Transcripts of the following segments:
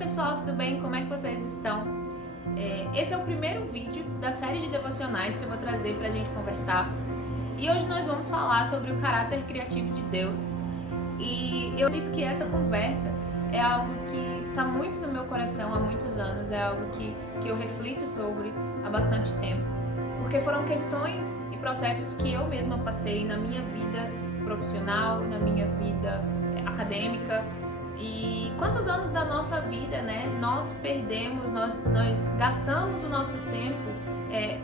pessoal, tudo bem? Como é que vocês estão? Esse é o primeiro vídeo da série de devocionais que eu vou trazer pra gente conversar. E hoje nós vamos falar sobre o caráter criativo de Deus. E eu acredito que essa conversa é algo que está muito no meu coração há muitos anos, é algo que eu reflito sobre há bastante tempo. Porque foram questões e processos que eu mesma passei na minha vida profissional, na minha vida acadêmica. E quantos anos da nossa vida, né, nós perdemos, nós gastamos o nosso tempo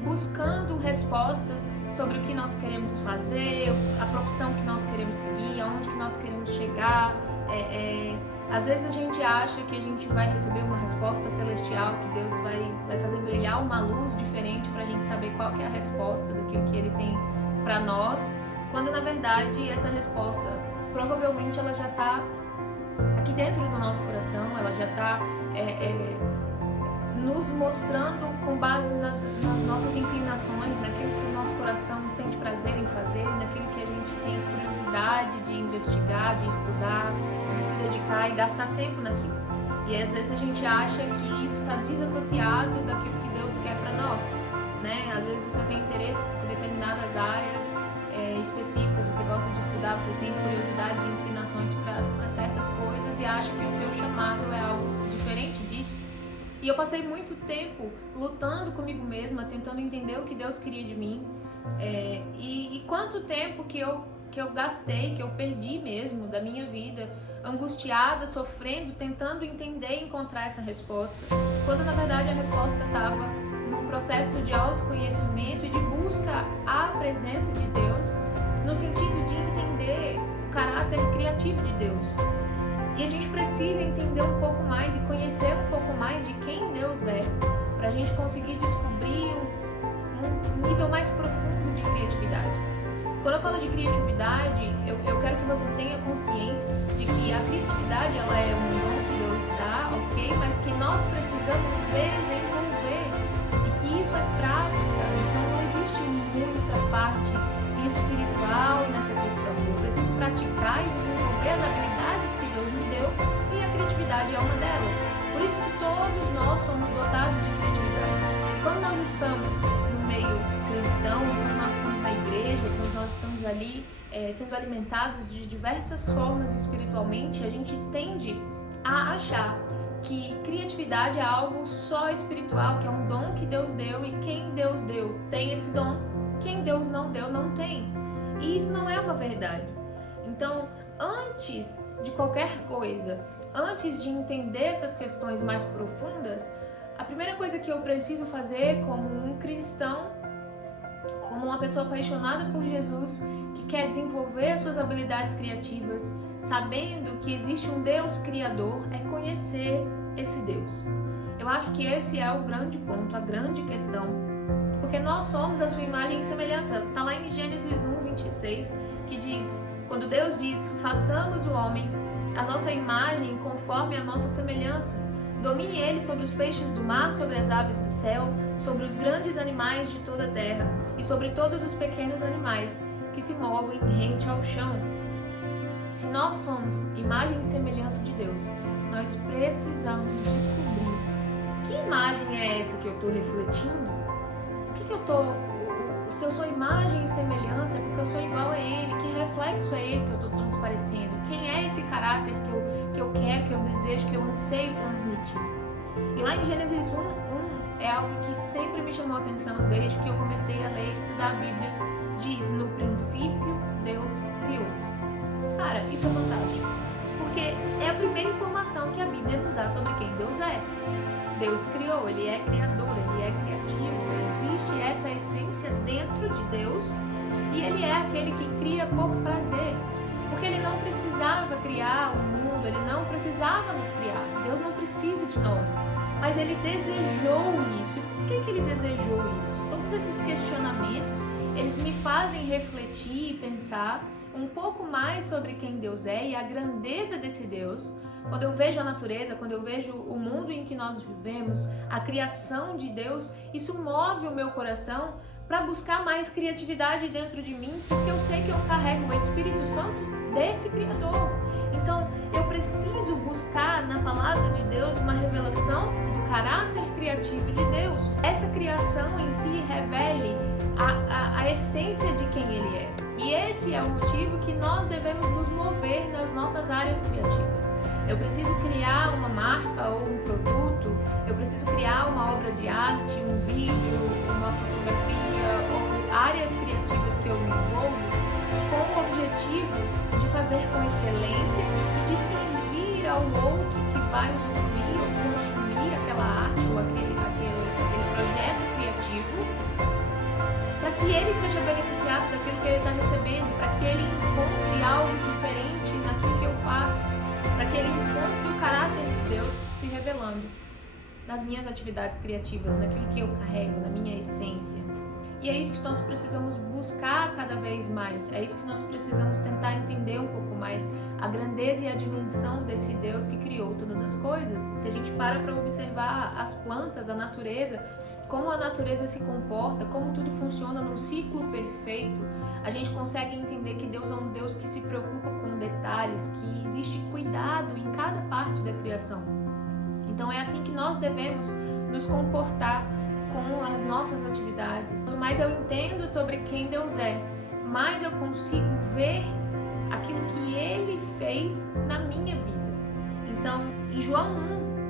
buscando respostas sobre o que nós queremos fazer, a profissão que nós queremos seguir, aonde que nós queremos chegar. Às vezes a gente acha que a gente vai receber uma resposta celestial, que Deus vai fazer brilhar uma luz diferente para a gente saber qual que é a resposta daquilo que Ele tem para nós, quando na verdade essa resposta provavelmente ela já está aqui dentro do nosso coração, ela já está nos mostrando com base nas nossas inclinações, naquilo que o nosso coração sente prazer em fazer, naquilo que a gente tem curiosidade de investigar, de estudar, de se dedicar e gastar tempo naquilo. E às vezes a gente acha que isso está desassociado daquilo que Deus quer para nós, né? Às vezes você tem interesse por determinadas áreas específicas, você gosta de estudar, você tem curiosidades e inclinações para certas coisas e acha que o seu chamado é algo diferente disso. E eu passei muito tempo lutando comigo mesma, tentando entender o que Deus queria de mim, e quanto tempo que eu gastei, que eu perdi mesmo da minha vida, angustiada, sofrendo, tentando entender e encontrar essa resposta, quando na verdade a resposta estava num processo de autoconhecimento e de busca à presença de Deus, no sentido de entender o caráter criativo de Deus. E a gente precisa entender um pouco mais e conhecer um pouco mais de quem Deus é, para a gente conseguir descobrir um nível mais profundo de criatividade. Quando eu falo de criatividade, eu quero que você tenha consciência de que a criatividade ela é um dom que Deus dá, ok? Mas que nós precisamos desenvolver e que isso é prática. Então não existe muita parte espiritual nessa questão. Eu preciso praticar e desenvolver as habilidades que Deus me deu e a criatividade é uma delas. Por isso que todos nós somos dotados de criatividade. E quando nós estamos no meio cristão, quando nós estamos na igreja, quando nós estamos ali sendo alimentados de diversas formas espiritualmente, a gente tende a achar que criatividade é algo só espiritual, que é um dom que Deus deu e quem Deus deu tem esse dom, quem Deus não deu não tem. E isso não é uma verdade. Então, antes de qualquer coisa, antes de entender essas questões mais profundas, a primeira coisa que eu preciso fazer como um cristão, como uma pessoa apaixonada por Jesus, que quer desenvolver as suas habilidades criativas, sabendo que existe um Deus criador, é conhecer esse Deus. Eu acho que esse é o grande ponto, a grande questão, porque nós somos a sua imagem e semelhança. Está lá em Gênesis 1:26, que diz, quando Deus diz, façamos o homem a nossa imagem conforme a nossa semelhança, domine ele sobre os peixes do mar, sobre as aves do céu, sobre os grandes animais de toda a terra e sobre todos os pequenos animais que se movem rente ao chão. Se nós somos imagem e semelhança de Deus, nós precisamos descobrir que imagem é essa que eu estou refletindo. Se eu sou imagem e semelhança, é porque eu sou igual a Ele, que reflexo é Ele que eu estou transparecendo, quem é esse caráter que eu quero, que eu desejo, que eu anseio transmitir. E lá em Gênesis 1, é algo que sempre me chamou a atenção desde que eu comecei a ler e estudar a Bíblia. Diz, no princípio Deus criou. Cara, isso é fantástico, porque é a primeira informação que a Bíblia nos dá sobre quem Deus é. Deus criou, Ele é criador, Ele é criativo, existe essa essência dentro de Deus e Ele é aquele que cria por prazer, porque Ele não precisava criar o mundo, Ele não precisava nos criar, Deus não precisa de nós, mas Ele desejou isso. E por que Ele desejou isso? Todos esses questionamentos, eles me fazem refletir e pensar um pouco mais sobre quem Deus é e a grandeza desse Deus. Quando eu vejo a natureza, quando eu vejo o mundo em que nós vivemos, a criação de Deus, isso move o meu coração para buscar mais criatividade dentro de mim, porque eu sei que eu carrego o Espírito Santo desse Criador. Então, eu preciso buscar na palavra de Deus uma revelação caráter criativo de Deus. Essa criação em si revele a essência de quem Ele é. E esse é o motivo que nós devemos nos mover nas nossas áreas criativas. Eu preciso criar uma marca ou um produto, eu preciso criar uma obra de arte, um vídeo, uma fotografia ou áreas criativas que eu me envolvo com o objetivo de fazer com excelência e de servir ao outro que vai usufruir ou consumir aquela arte ou aquele projeto criativo, para que ele seja beneficiado daquilo que ele está recebendo, para que ele encontre algo diferente naquilo que eu faço, para que ele encontre o caráter de Deus se revelando nas minhas atividades criativas, naquilo que eu carrego, na minha essência. E é isso que nós precisamos buscar cada vez mais, é isso que nós precisamos tentar entender um pouco mais, a grandeza e a dimensão desse Deus que criou todas as coisas. Se a gente para observar as plantas, a natureza, como a natureza se comporta, como tudo funciona num ciclo perfeito, a gente consegue entender que Deus é um Deus que se preocupa com detalhes, que existe cuidado em cada parte da criação. Então é assim que nós devemos nos comportar com as nossas atividades. Quanto mais eu entendo sobre quem Deus é, mais eu consigo ver aquilo que Ele fez na minha vida. Então, em João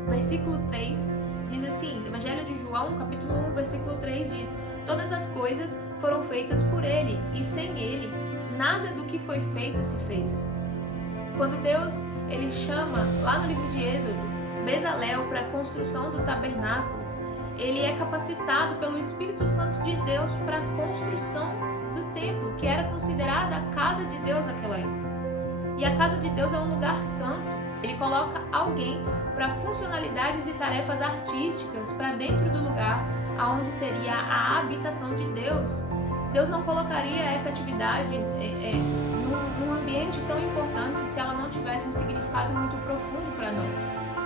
1, versículo 3, diz assim, Evangelho de João, capítulo 1, versículo 3 diz: todas as coisas foram feitas por Ele, e sem Ele, nada do que foi feito se fez. Quando Deus, Ele chama, lá no livro de Êxodo, Bezalel para a construção do tabernáculo, ele é capacitado pelo Espírito Santo de Deus para a construção do templo, que era considerada a casa de Deus naquela época. E a casa de Deus é um lugar santo. Ele coloca alguém para funcionalidades e tarefas artísticas para dentro do lugar aonde seria a habitação de Deus. Deus não colocaria essa atividade num ambiente tão importante se ela não tivesse um significado muito profundo para nós.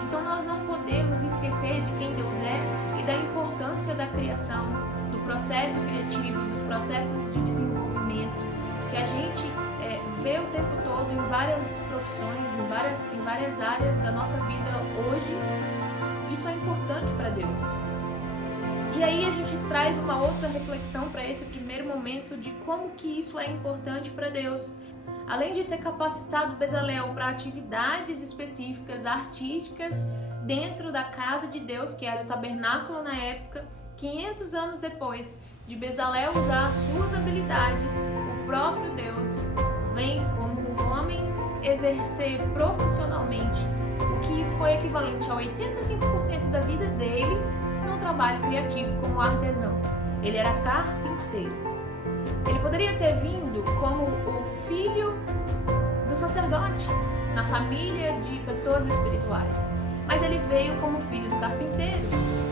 Então nós não podemos esquecer de quem Deus é e da importância da criação, do processo criativo, dos processos de desenvolvimento que a gente vê o tempo todo em várias profissões, em várias áreas da nossa vida hoje. Isso é importante para Deus. E aí a gente traz uma outra reflexão para esse primeiro momento de como que isso é importante para Deus. Além de ter capacitado Bezalel para atividades específicas, artísticas, dentro da casa de Deus, que era o tabernáculo na época, 500 anos depois de Bezalel usar as suas habilidades, o próprio Deus vem como um homem exercer profissionalmente o que foi equivalente a 85% da vida dele num trabalho criativo como artesão. Ele era carpinteiro. Ele poderia ter vindo como o filho do sacerdote, na família de pessoas espirituais, mas ele veio como filho do carpinteiro.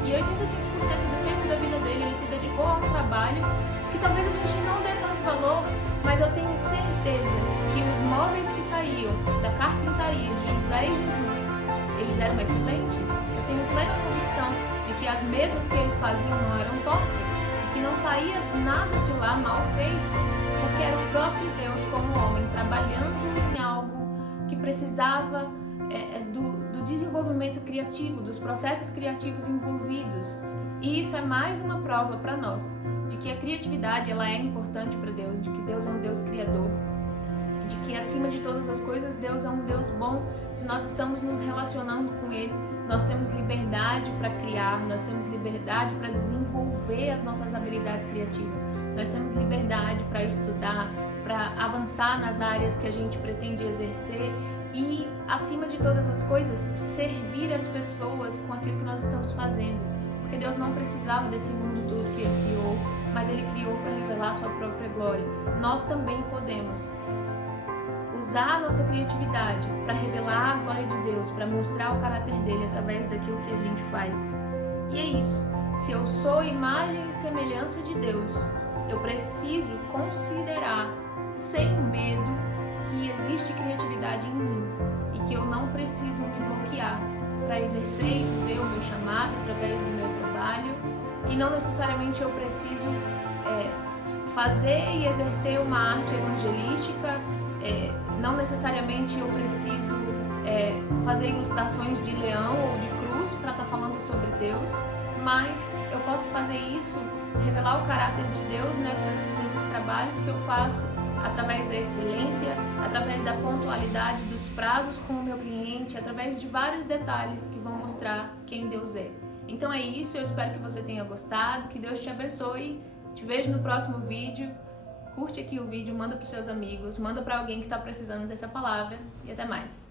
E 85% do tempo da vida dele ele se dedicou a um trabalho que talvez a gente não dê tanto valor, mas eu tenho certeza que os móveis que saíam da carpintaria de José e Jesus, eles eram excelentes. Eu tenho plena convicção de que as mesas que eles faziam não eram tortas, que não saía nada de lá mal feito, porque era o próprio Deus como homem trabalhando em algo que precisava do desenvolvimento criativo, dos processos criativos envolvidos. E isso é mais uma prova para nós de que a criatividade ela é importante para Deus, de que Deus é um Deus criador, de que acima de todas as coisas Deus é um Deus bom. Se nós estamos nos relacionando com Ele, nós temos liberdade para criar, nós temos liberdade para desenvolver as nossas habilidades criativas, nós temos liberdade para estudar, para avançar nas áreas que a gente pretende exercer e, acima de todas as coisas, servir as pessoas com aquilo que nós estamos fazendo. Porque Deus não precisava desse mundo todo que Ele criou, mas Ele criou para revelar a sua própria glória. Nós também podemos usar a nossa criatividade para revelar a glória de Deus, para mostrar o caráter dele através daquilo que a gente faz. E é isso. Se eu sou imagem e semelhança de Deus, eu preciso considerar sem medo que existe criatividade em mim e que eu não preciso me bloquear para exercer e viver o meu chamado através do meu trabalho, e não necessariamente eu preciso fazer e exercer uma arte evangelística, não necessariamente eu preciso fazer ilustrações de leão ou de cruz para estar falando sobre Deus, mas eu posso fazer isso, revelar o caráter de Deus nesses trabalhos que eu faço, através da excelência, através da pontualidade, dos prazos com o meu cliente, através de vários detalhes que vão mostrar quem Deus é. Então é isso, eu espero que você tenha gostado, que Deus te abençoe, te vejo no próximo vídeo, curte aqui o vídeo, manda para os seus amigos, manda para alguém que está precisando dessa palavra e até mais.